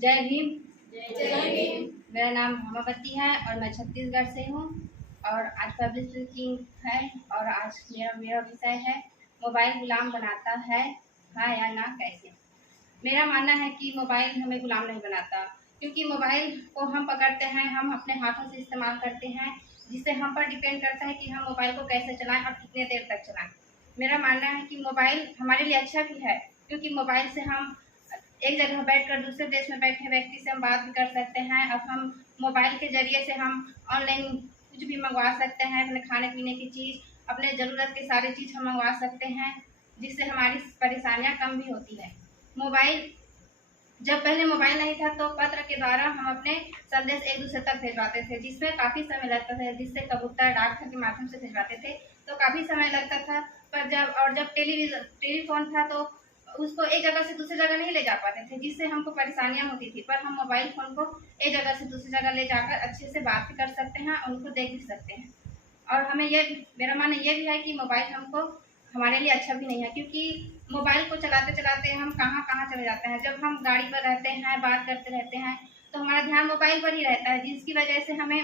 जय भीम। जय भीम। मेरा नाम हेमावती है और मैं छत्तीसगढ़ से हूँ। और आज पब्लिक स्पीकिंग है और आज मेरा विषय है मोबाइल गुलाम बनाता है, हाँ या ना कैसे। मेरा मानना है कि मोबाइल हमें गुलाम नहीं बनाता, क्योंकि मोबाइल को हम पकड़ते हैं, हम अपने हाथों से इस्तेमाल करते हैं, जिससे हम पर डिपेंड करता है कि हम मोबाइल को कैसे चलाएं और कितने देर तक चलाएं। मेरा मानना है कि मोबाइल हमारे लिए अच्छा भी है, क्योंकि मोबाइल से हम एक जगह बैठकर दूसरे देश में बैठे व्यक्ति से हम बात भी कर सकते हैं। अब हम मोबाइल के जरिए से हम ऑनलाइन कुछ भी मंगवा सकते हैं, अपने खाने पीने की चीज़, अपने ज़रूरत की सारी चीज़ हम मंगवा सकते हैं, जिससे हमारी परेशानियां कम भी होती है। मोबाइल जब पहले मोबाइल नहीं था तो पत्र के द्वारा हम अपने संदेश एक दूसरे तक भिजवाते थे, जिसमें काफ़ी समय लगता था, जिससे कबूतर डाकघर के माध्यम से भिजवाते थे तो काफ़ी समय लगता था। पर जब टेलीफोन था तो उसको एक जगह से दूसरी जगह नहीं ले जा पाते थे, जिससे हमको परेशानियां होती थी। पर हम मोबाइल फ़ोन को एक जगह से दूसरी जगह ले जाकर अच्छे से बात भी कर सकते हैं और उनको देख भी सकते हैं। और हमें मेरा मानना ये भी है कि मोबाइल हमको हमारे लिए अच्छा भी नहीं है, क्योंकि मोबाइल को चलाते चलाते हम कहाँ कहाँ चले जाते हैं। जब हम गाड़ी पर रहते हैं, बात करते रहते हैं, तो हमारा ध्यान मोबाइल पर ही रहता है, जिसकी वजह से हमें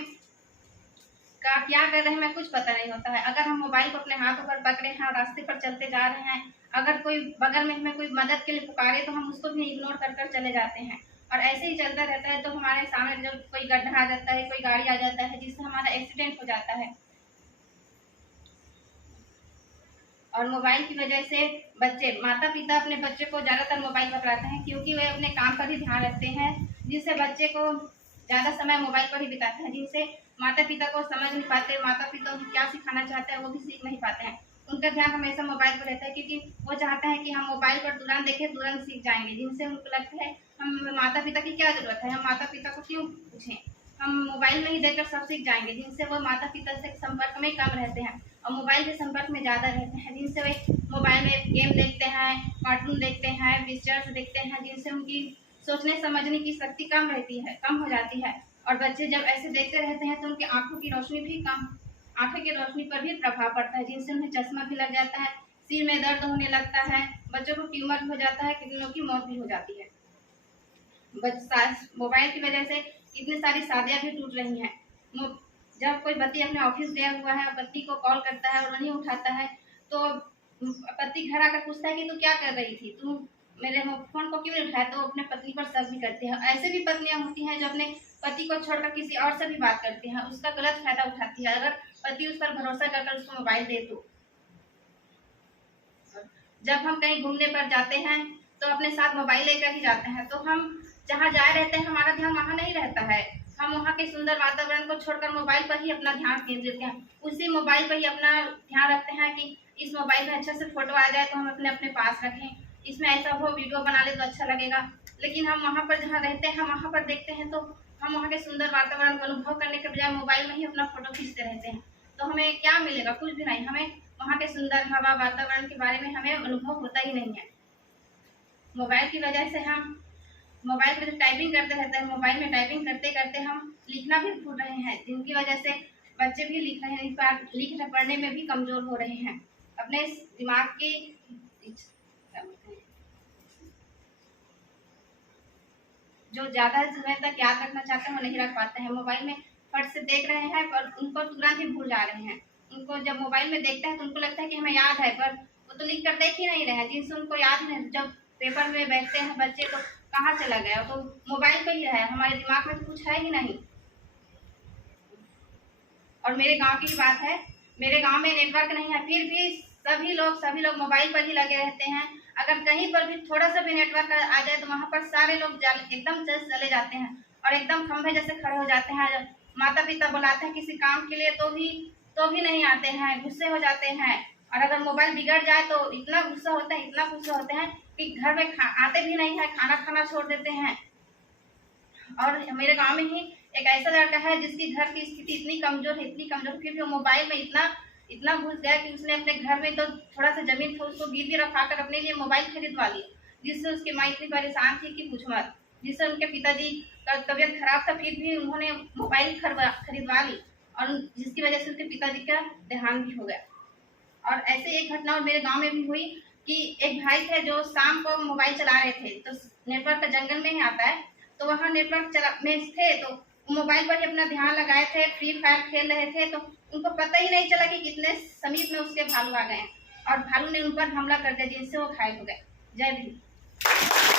क्या कर रहे हैं हमें कुछ पता नहीं होता है। अगर हम मोबाइल को अपने हाथों पर पकड़े हैं और रास्ते पर चलते जा रहे हैं, अगर कोई बगल में हमें कोई मदद के लिए पुकारे तो हम उसको भी इग्नोर कर कर चले जाते हैं और ऐसे ही चलता रहता है। तो हमारे सामने जब कोई गड्ढा आ जाता है, कोई गाड़ी आ जाता है, जिससे हमारा एक्सीडेंट हो जाता है। और मोबाइल की वजह से माता पिता अपने बच्चे को ज़्यादातर मोबाइल पकड़ाते हैं, क्योंकि वे अपने काम पर ही ध्यान रखते हैं, जिससे बच्चे को ज़्यादा समय मोबाइल पर ही बिताते हैं, जिनसे माता पिता को समझ नहीं पाते, माता पिता उन्हें क्या सिखाना चाहते हैं वो भी सीख नहीं पाते हैं। उनका ध्यान हमेशा मोबाइल पर रहता है, क्योंकि वो चाहते हैं कि हम मोबाइल पर तुरंत देखें तुरंत सीख जाएंगे, जिनसे उनको लगता है हम माता पिता की क्या ज़रूरत है, हम माता पिता को क्यों पूछें, हम मोबाइल में ही देखकर सब सीख जाएंगे, जिनसे वो माता पिता से संपर्क में कम रहते हैं और मोबाइल के संपर्क में ज़्यादा रहते हैं, जिनसे वे मोबाइल में गेम देखते हैं, कार्टून देखते हैं, पिक्चर्स देखते हैं, जिनसे उनकी सोचने समझने की शक्ति कम हो जाती है। और बच्चे जब ऐसे देखते रहते हैं तो उनकी आंखों की रोशनी भी आंखों की रोशनी पर भी प्रभाव पड़ता है, जिनसे उन्हें चश्मा भी लग जाता है, सिर में दर्द होने लगता है, बच्चों को ट्यूमर भी हो जाता है, कितनों की मौत भी हो जाती है। मोबाइल की वजह से इतनी सारी शादियां भी टूट रही हैं। जब कोई पति अपने ऑफिस गया हुआ है और पति को कॉल करता है और नहीं उठाता है, तो पति घर आकर पूछता है कि तू क्या कर रही थी, तू मेरे फोन को क्यों नहीं उठाया, तो अपने पत्नी पर शक भी करते हैं। ऐसे भी पत्नियां होती हैं जो अपने पति को छोड़कर किसी और से भी बात करती हैं, उसका गलत फायदा उठाती है। अगर पति उस पर भरोसा कर उसको मोबाइल दे तो जब हम कहीं घूमने पर जाते हैं तो अपने साथ मोबाइल लेकर ही जाते हैं, तो हम जहाँ जा रहे हैं हमारा ध्यान वहाँ नहीं रहता है। हम वहाँ के सुंदर वातावरण को छोड़कर मोबाइल पर ही अपना ध्यान केंद्रित हैं, उसी मोबाइल पर ही अपना ध्यान रखते हैं कि इस मोबाइल में अच्छे से फोटो आ जाए तो हम अपने पास रखें, इसमें ऐसा हो वीडियो बना ले तो अच्छा लगेगा। लेकिन हम वहाँ पर जहाँ रहते हैं, हम वहाँ पर देखते हैं तो हम वहाँ के सुंदर वातावरण को अनुभव करने के बजाय मोबाइल में ही अपना फोटो खींचते रहते हैं, तो हमें क्या मिलेगा, कुछ भी नहीं। हमें वहाँ के सुंदर हवा वातावरण के बारे में हमें अनुभव होता ही नहीं है। मोबाइल की वजह से हम मोबाइल पर टाइपिंग करते रहते हैं, मोबाइल में टाइपिंग करते करते हम लिखना भी भूल रहे हैं, जिनकी वजह से बच्चे भी लिखने पढ़ने में भी कमजोर हो रहे हैं। अपने दिमाग की जो ज्यादा समय तक याद रखना चाहते हैं वो नहीं रख पाते हैं। मोबाइल में फट से देख रहे हैं पर उनको तुरंत ही भूल जा रहे हैं। उनको जब मोबाइल में देखते हैं तो उनको लगता है कि हमें याद है, पर वो तो लिख कर देख ही नहीं रहे हैं, जिनसे उनको याद नहीं। जब पेपर में बैठते हैं बच्चे तो कहाँ चला गया, तो मोबाइल पर ही है, हमारे दिमाग में तो कुछ है ही नहीं। और मेरे गांव की बात है, मेरे गांव में नेटवर्क नहीं है, फिर भी सभी लोग मोबाइल पर ही लगे रहते हैं। अगर कहीं पर भी थोड़ा सा भी नेटवर्क आ जाए तो वहां पर सारे लोग एकदम चले जाते हैं और एकदम खंभे जैसे खड़े हो जाते हैं। जब माता पिता बुलाते हैं किसी काम के लिए तो भी नहीं आते हैं, गुस्से हो जाते हैं। और अगर मोबाइल बिगड़ जाए तो इतना गुस्सा होते हैं कि घर में आते भी नहीं है, खाना खाना छोड़ देते हैं। और मेरे गांव में ही एक ऐसा लड़का है जिसकी घर की स्थिति इतनी कमजोर फिर भी वो मोबाइल में इतना घुस गया कि उसने अपने घर में तो थोड़ा सा जमीन था उसको गिरवी रखाकर अपने लिए मोबाइल खरीदवा लिया, जिससे उसकी माँ इतनी परेशान थी कि पूछ मत। जिससे उनके पिताजी का तबीयत खराब था, फिर भी उन्होंने मोबाइल खरीदवा ली और जिसकी वजह से उनके पिताजी का देहांत भी हो गया। और ऐसे एक घटना मेरे गाँव में भी हुई कि एक भाई थे जो शाम को मोबाइल चला रहे थे, तो नेटवर्क का जंगल में ही आता है, तो वहाँ नेटवर्क में थे, तो मोबाइल पर ही अपना ध्यान लगाए थे, फ्री फायर खेल रहे थे, तो उनको पता ही नहीं चला कि कितने समीप में उसके भालू आ गए और भालू ने उन पर हमला कर दिया, जिनसे वो घायल हो गए। जय भीम।